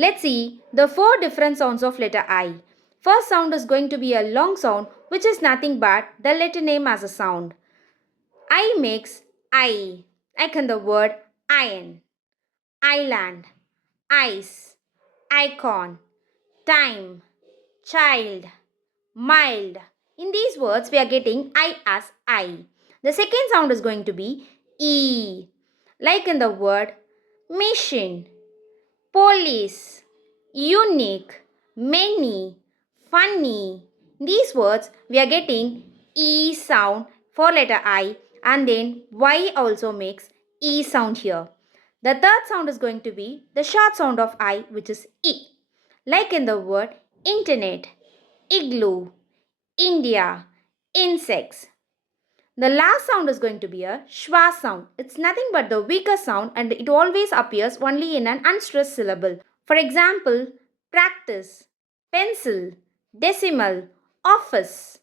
Let's see the four different sounds of letter I. First sound is going to be a long sound which is nothing but the letter name as a sound. I makes I, like in the word iron, island, ice, icon, time, child, mild. In these words, we are getting I as I. The second sound is going to be E, like in the word mission, police, unique, many, funny. In these words, we are getting E sound for letter I, and then Y also makes E sound here. The third sound is going to be the short sound of I, which is E, like in the word internet, igloo, India, insects. The last sound is going to be a schwa sound. It's nothing but the weaker sound and it always appears only in an unstressed syllable. For example, practice, pencil, decimal, office.